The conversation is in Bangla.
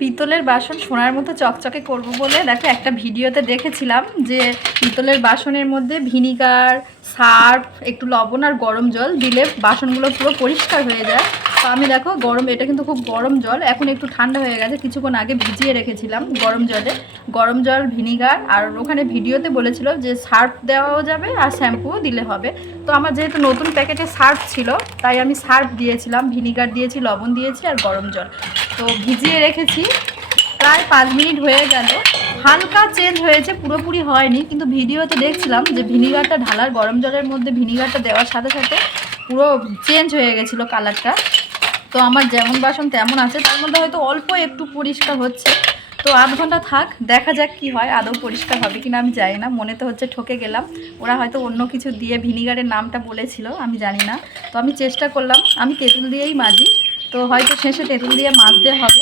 পিতলের বাসন সোনার মতো চকচকে করব বলে দেখো একটা ভিডিওতে দেখেছিলাম যে পিতলের বাসনের মধ্যে ভিনিগার, সার্ফ, একটু লবণ আর গরম জল দিলে বাসনগুলো পুরো পরিষ্কার হয়ে যায়। তো আমি দেখো এটা কিন্তু খুব গরম জল, এখন একটু ঠান্ডা হয়ে গেছে, কিছুক্ষণ আগে ভিজিয়ে রেখেছিলাম গরম জল ভিনিগার, আর ওখানে ভিডিওতে বলেছিল যে সার্ফ দেওয়াও যাবে আর শ্যাম্পুও দিলে হবে। তো আমার যেহেতু নতুন প্যাকেটে সার্ফ ছিল তাই আমি সার্ফ দিয়েছিলাম, ভিনিগার দিয়েছি, লবণ দিয়েছি আর গরম জল। তো ভিজিয়ে রেখেছি, প্রায় 5 মিনিট হয়ে গেল। হালকা চেঞ্জ হয়েছে, পুরোপুরি হয়নি, কিন্তু ভিডিওতে দেখছিলাম যে ভিনিগারটা ঢালার, গরম জলের মধ্যে ভিনিগারটা দেওয়ার সাথে সাথে পুরো চেঞ্জ হয়ে গেছিলো কালারটা। তো আমার যেমন বাসন তেমন আছে, তার মধ্যে হয়তো অল্প একটু পরিষ্কার হচ্ছে। তো আধ ঘন্টা থাক, দেখা যাক কি হয়, আদৌ পরিষ্কার হবে কিনা আমি জানি না। মনে তো হচ্ছে ঠকে গেলাম, ওরা হয়তো অন্য কিছু দিয়ে ভিনিগারের নামটা বলেছিল, আমি জানি না। তো আমি চেষ্টা করলাম, আমি তেঁতুল দিয়েই মাজি, তো হয়তো শেষে তেঁতুল দিয়ে মাজতে হবে।